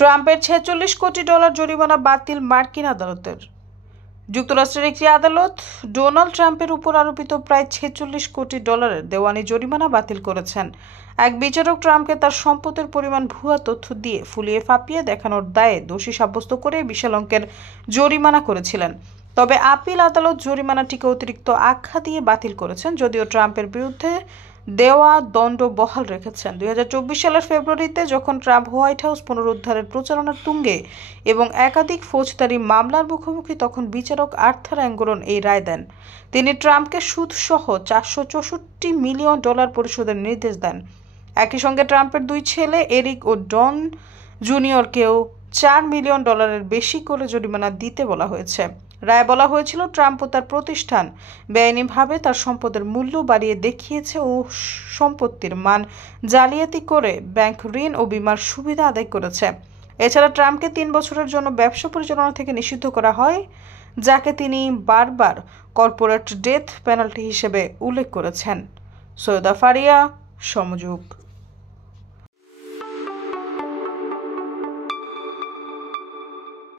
ট্রাম্পের $46 কোটি জরিমানা বাতিল মার্কিন আদালতের। যুক্তরাষ্ট্রের একটি আদালত ডোনাল্ড ট্রাম্পের উপর আরোপিত প্রায় $46 কোটি দেওয়ানি জরিমানা বাতিল করেছেন। এক বিচারক ট্রাম্পকে তার সম্পদের পরিমাণ ভুয়া তথ্য দিয়ে ফুলিয়ে ফাঁপিয়ে দেখানোর দায়ে দোষী সাব্যস্ত করে বিশাল অঙ্কের জরিমানা করেছিলেন। তবে আপিল আদালত জরিমানাটিকে অতিরিক্ত আখ্যা দিয়ে বাতিল করেছেন, যদিও ট্রাম্পের বিরুদ্ধে দেওয়া দণ্ড বহাল রেখেছেন। 2024 সালের ফেব্রুয়ারিতে যখন ট্রাম্প হোয়াইট হাউস পুনরুদ্ধারের প্রচারণার তুঙ্গে এবং একাধিক ফৌজদারি মামলার মুখোমুখি, তখন বিচারক আর্থার অ্যাঙ্গরন এই রায় দেন। তিনি ট্রাম্পকে সুদসহ $464 মিলিয়ন পরিশোধের নির্দেশ দেন। একই সঙ্গে ট্রাম্পের দুই ছেলে এরিক ও ডন জুনিয়রকেও $4 মিলিয়ন বেশি করে জরিমানা দিতে বলা হয়েছে। রায়ে বলা হয়েছিল, ট্রাম্প ও তার প্রতিষ্ঠান বেআইনিভাবে তার সম্পদের মূল্য বাড়িয়ে দেখিয়েছে ও সম্পত্তির মান জালিয়াতি করে ব্যাংক ঋণ ও বীমার সুবিধা আদায় করেছে। এছাড়া ট্রাম্পকে 3 বছরের জন্য ব্যবসা পরিচালনা থেকে নিষিদ্ধ করা হয়, যাকে তিনি বারবার কর্পোরেট ডেথ পেনাল্টি হিসেবে উল্লেখ করেছেন। সৈয়দা ফারিয়া, সমযোগ।